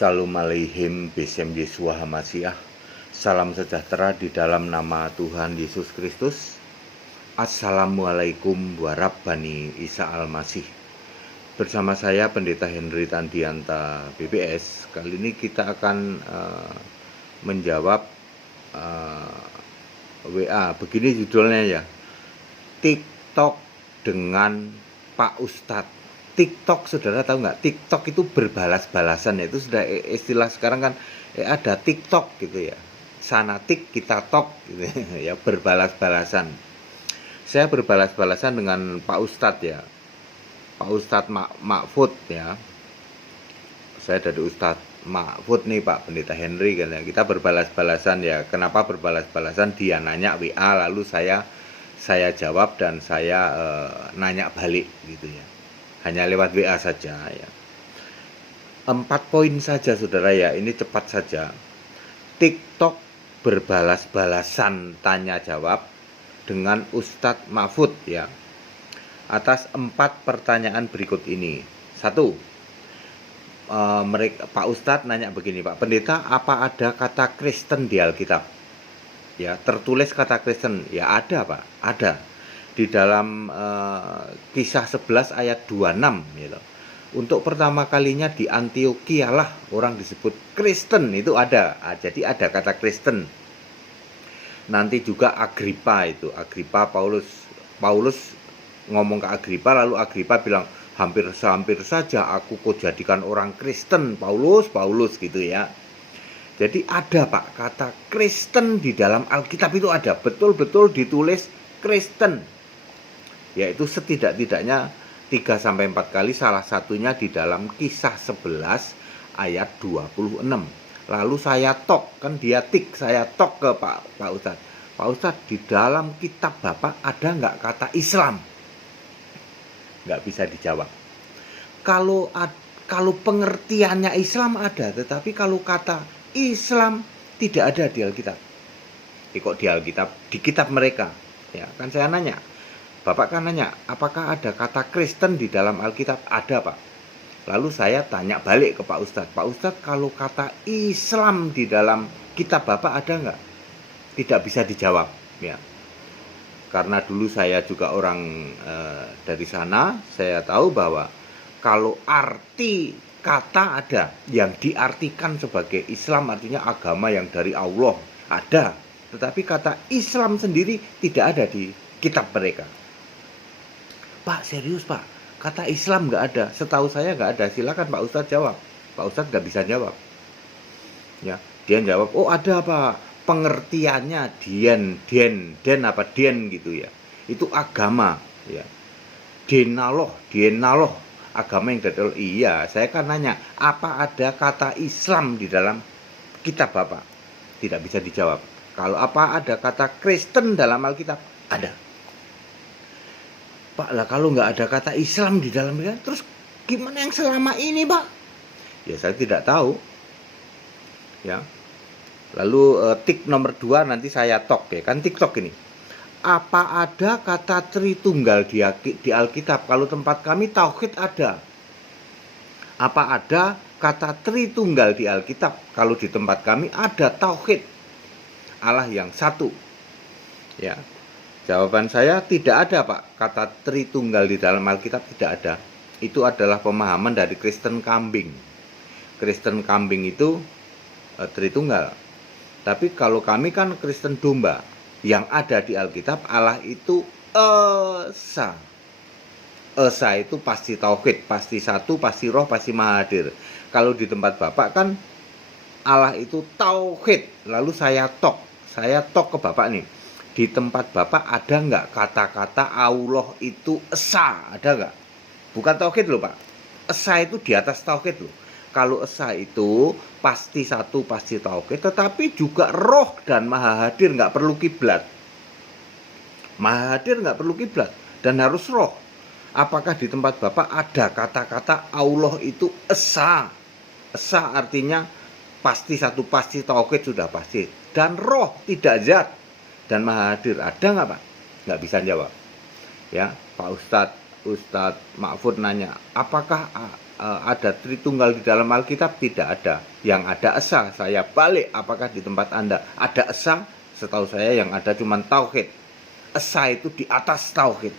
Shalom Aleichem Besem Yeshua HaMashiach. Salam sejahtera di dalam nama Tuhan Yesus Kristus. Assalamualaikum warabbani Isa Al-Masih. Bersama saya Pendeta Henry Tandianta BPS. Kali ini kita akan menjawab WA. Begini judulnya ya, TikTok dengan Pak Ustadz. TikTok, saudara tahu nggak? TikTok itu berbalas-balasan ya. Itu sudah istilah sekarang kan, ada TikTok gitu ya. Sana tik kita tok gitu ya, berbalas-balasan. Saya berbalas-balasan dengan Pak Ustadz ya. Pak Ustadz Mahfud ya. Saya dari Ustadz Mahfud nih, Pak Pendeta Henry kan ya. Kita berbalas-balasan ya. Kenapa berbalas-balasan? Dia nanya WA lalu saya jawab dan saya nanya balik gitu ya. Hanya lewat WA saja ya. 4 poin saja saudara ya, ini cepat saja. TikTok berbalas-balasan tanya jawab dengan Ustadz Mahfud ya, atas 4 pertanyaan berikut ini. 1, Pak Ustadz nanya begini, Pak Pendeta, apa ada kata Kristen di Alkitab? Ya, tertulis kata Kristen. Ya ada, Pak, ada. Di dalam Kisah 11 ayat 26 gitu. Untuk pertama kalinya di Antiokhia lah orang disebut Kristen, itu ada. Jadi ada kata Kristen. Nanti juga Agripa itu, Paulus ngomong ke Agripa, lalu Agripa bilang, hampir saja aku kau jadikan orang Kristen, Paulus gitu ya. Jadi ada, Pak, kata Kristen di dalam Alkitab itu ada, betul-betul ditulis Kristen. Yaitu setidak-tidaknya 3-4 kali, salah satunya di dalam Kisah 11 ayat 26. Lalu saya tok, kan dia tik, saya tok ke Pak Ustadz. Pak Ustadz, di dalam kitab Bapak ada nggak kata Islam? Nggak bisa dijawab. Kalau pengertiannya Islam ada, tetapi kalau kata Islam tidak ada di Alkitab. Kok di Alkitab? Di kitab mereka. Ya, kan saya nanya. Bapak kan nanya, apakah ada kata Kristen di dalam Alkitab? Ada, Pak. Lalu saya tanya balik ke Pak Ustadz. Pak Ustadz, kalau kata Islam di dalam kitab Bapak ada nggak? Tidak bisa dijawab. Ya. Karena dulu saya juga orang dari sana, saya tahu bahwa kalau arti kata ada, yang diartikan sebagai Islam artinya agama yang dari Allah, ada. Tetapi kata Islam sendiri tidak ada di kitab mereka. Pak, serius Pak, kata Islam nggak ada. Setahu saya nggak ada. Silakan Pak Ustadz jawab. Pak Ustadz nggak bisa jawab. Ya, dia jawab, oh ada Pak. Pengertiannya den apa den gitu ya. Itu agama ya. Denaloh, agama yang dari. Iya, saya kan nanya, apa ada kata Islam di dalam kitab Bapak? Tidak bisa dijawab. Kalau apa ada kata Kristen dalam Alkitab? Ada. Pak, lah kalau nggak ada kata Islam di dalamnya, terus gimana yang selama ini, Pak? Ya saya tidak tahu. Ya. Lalu tik nomor 2 nanti saya tok ya, kan TikTok ini. Apa ada kata Tritunggal di Alkitab? Kalau tempat kami tauhid ada. Apa ada kata Tritunggal di Alkitab? Kalau di tempat kami ada tauhid. Allah yang satu. Ya. Jawaban saya tidak ada, Pak. Kata Tritunggal di dalam Alkitab tidak ada. Itu adalah pemahaman dari Kristen kambing. Kristen kambing itu Tritunggal. Tapi kalau kami kan Kristen domba. Yang ada di Alkitab Allah itu Esa. Esa itu pasti tauhid, pasti satu, pasti roh, pasti mahadir. Kalau di tempat Bapak kan Allah itu tauhid. Lalu saya tok ke Bapak nih. Di tempat Bapak ada nggak kata-kata Allah itu Esa? Ada nggak? Bukan tauhid loh, Pak. Esa itu di atas tauhid loh. Kalau Esa itu pasti satu, pasti tauhid, tetapi juga roh dan maha hadir, nggak perlu kiblat. Maha hadir nggak perlu kiblat dan harus roh. Apakah di tempat Bapak ada kata-kata Allah itu Esa? Esa artinya pasti satu, pasti tauhid, sudah pasti. Dan roh, tidak zat. Dan maha hadir, ada nggak, Pak? Nggak bisa jawab. Ya, Pak Ustadz Mahfud nanya, apakah ada Tritunggal di dalam Alkitab? Tidak ada. Yang ada esa. Saya balik, apakah di tempat Anda ada esa? Setahu saya yang ada cuma tauhid. Esa itu di atas tauhid.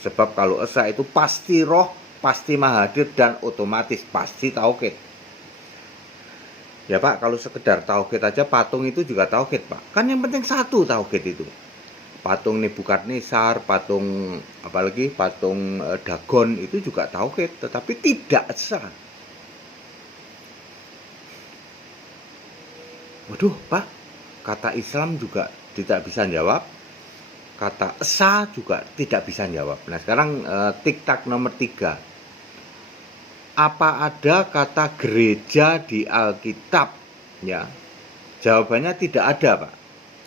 Sebab kalau esa itu pasti roh, pasti mahadir, dan otomatis pasti tauhid. Ya Pak, kalau sekedar tauhid aja, patung itu juga tauhid Pak. Kan yang penting satu tauhid itu. Patung Nebukadnezar, patung apalagi patung Dagon itu juga tauhid, tetapi tidak esa. Waduh Pak, kata Islam juga tidak bisa jawab, kata esa juga tidak bisa jawab. Nah sekarang tik-tak nomor 3. Apa ada kata gereja di Alkitab? Ya, jawabannya tidak ada Pak.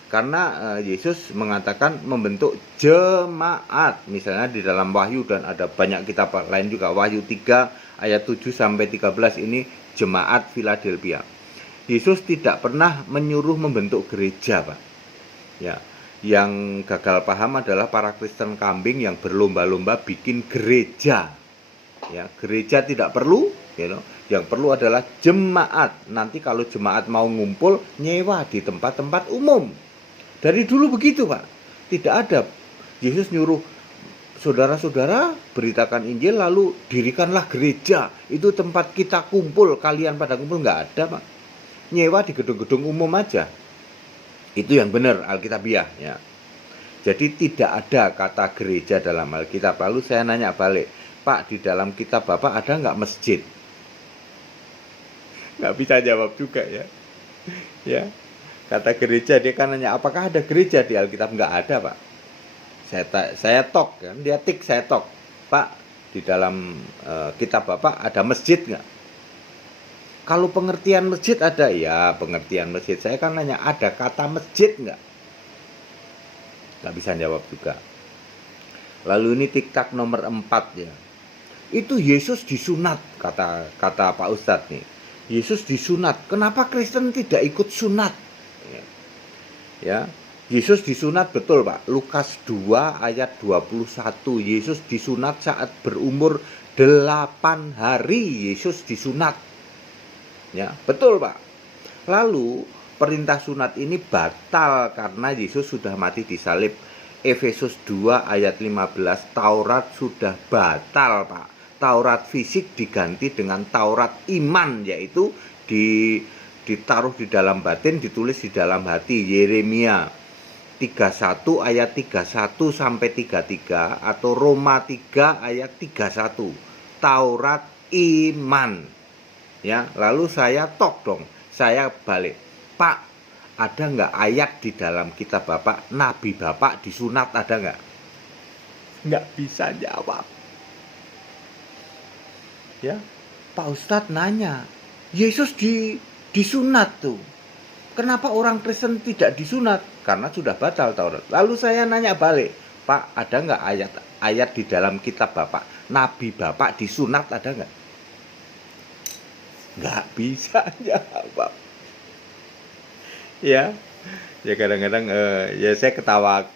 Karena Yesus mengatakan membentuk jemaat. Misalnya di dalam Wahyu, dan ada banyak kitab lain juga, Wahyu 3 ayat 7 sampai 13 ini jemaat Philadelphia. Yesus tidak pernah menyuruh membentuk gereja, Pak. Ya, yang gagal paham adalah para Kristen kambing yang berlomba-lomba bikin gereja. Ya, gereja tidak perlu, Yang perlu adalah jemaat. Nanti kalau jemaat mau ngumpul, nyewa di tempat-tempat umum. Dari dulu begitu Pak. Tidak ada Yesus nyuruh saudara-saudara beritakan Injil lalu dirikanlah gereja. Itu tempat kita kumpul, kalian pada kumpul. Nggak ada Pak. Nyewa di gedung-gedung umum aja. Itu yang benar Alkitabiah ya. Jadi tidak ada kata gereja dalam Alkitab. Lalu saya nanya balik, Pak, di dalam kitab Bapak ada nggak masjid? Nggak bisa jawab juga ya. Ya. Kata gereja, dia kan nanya apakah ada gereja di Alkitab? Nggak ada Pak. Saya tok kan, dia tik, saya tok, Pak, di dalam kitab Bapak ada masjid nggak? Kalau pengertian masjid ada, ya pengertian masjid. Saya kan nanya ada kata masjid nggak? Nggak bisa jawab juga. Lalu ini tik-tak nomor 4 ya. Itu Yesus disunat, kata Pak Ustadz nih. Yesus disunat. Kenapa Kristen tidak ikut sunat? Ya, Yesus disunat betul Pak. Lukas 2 ayat 21. Yesus disunat saat berumur 8 hari. Yesus disunat. Ya, betul Pak. Lalu perintah sunat ini batal karena Yesus sudah mati di salib. Efesus 2 ayat 15. Taurat sudah batal Pak. Taurat fisik diganti dengan Taurat iman, yaitu ditaruh di dalam batin, ditulis di dalam hati. Yeremia 31 ayat 31 sampai 33 atau Roma 3 ayat 31. Taurat iman. Ya, lalu saya tok dong. Saya balik. Pak, ada nggak ayat di dalam kitab Bapak, Nabi Bapak disunat, ada nggak? Nggak bisa jawab. Ya, Pak Ustadz nanya, Yesus disunat tuh. Kenapa orang Kristen tidak disunat? Karena sudah batal Taurat. Lalu saya nanya balik, Pak, ada nggak ayat di dalam kitab Bapak, Nabi Bapak disunat, ada nggak? Nggak bisa jawab. Ya kadang-kadang ya saya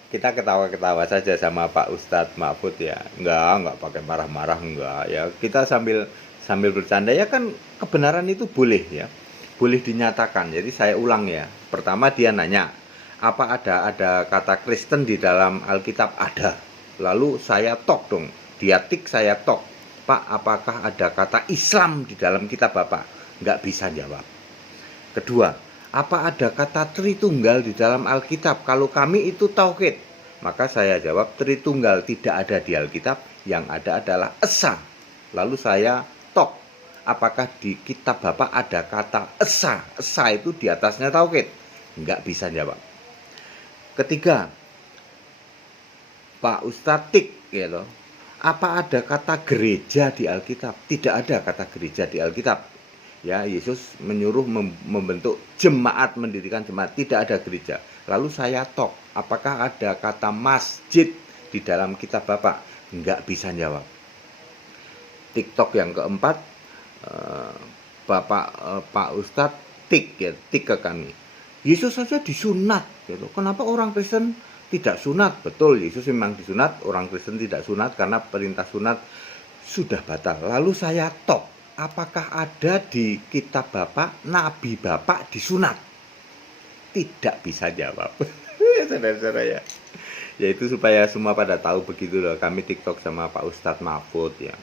kita ketawa saja sama Pak Ustadz Mahfud ya. Nggak pakai marah-marah, enggak ya. Kita sambil bercanda ya, kan kebenaran itu boleh ya. Boleh dinyatakan. Jadi saya ulang ya. Pertama dia nanya, apa ada kata Kristen di dalam Alkitab? Ada. Lalu saya tok dong. Dia tik, saya tok. Pak, apakah ada kata Islam di dalam kitab Bapak? Nggak bisa jawab. Kedua, apa ada kata Tritunggal di dalam Alkitab? Kalau kami itu tauhid. Maka saya jawab, Tritunggal tidak ada di Alkitab. Yang ada adalah esa. Lalu saya tok, apakah di kitab Bapak ada kata esa? Esa itu di atasnya tauhid. Nggak bisa jawab. Ketiga, Pak Ustadz tik gitu. Apa ada kata gereja di Alkitab? Tidak ada kata gereja di Alkitab. Ya, Yesus menyuruh membentuk jemaat, mendirikan jemaat, tidak ada gereja. Lalu saya tok, apakah ada kata masjid di dalam kitab Bapak? Nggak bisa jawab. TikTok yang keempat, Pak Ustadz tik ke kami. Yesus saja disunat gitu. Kenapa orang Kristen tidak sunat? Betul, Yesus memang disunat, orang Kristen tidak sunat karena perintah sunat sudah batal. Lalu saya tok, apakah ada di kitab Bapak, Nabi Bapak disunat? Tidak bisa jawab. Saudara-saudara ya. Yaitu supaya semua pada tahu begitu loh. Kami TikTok sama Pak Ustadz Mahfud ya.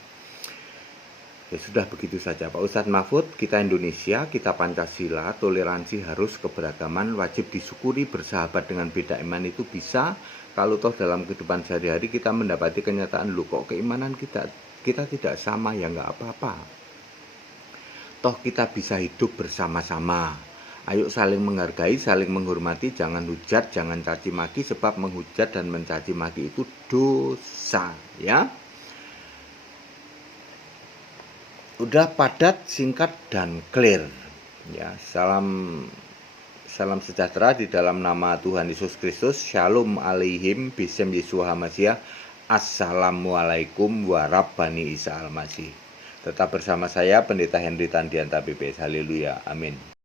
Ya sudah begitu saja Pak Ustadz Mahfud, kita Indonesia, kita Pancasila, toleransi harus, keberagaman wajib disyukuri, bersahabat dengan beda iman itu bisa. Kalau toh dalam kehidupan sehari-hari kita mendapati kenyataan, lu kok keimanan kita tidak sama, ya nggak apa-apa. Toh kita bisa hidup bersama-sama. Ayo saling menghargai, saling menghormati, jangan hujat, jangan caci maki, sebab menghujat dan mencaci maki itu dosa, ya. Udah padat, singkat dan clear. Ya, salam sejahtera di dalam nama Tuhan Yesus Kristus. Shalom alaihim bisem Yeshua HaMashiach. Assalamualaikum warahmatullahi wabarakatuh. Tetap bersama saya Pendeta Henry Tandianta BPS. Haleluya. Amin.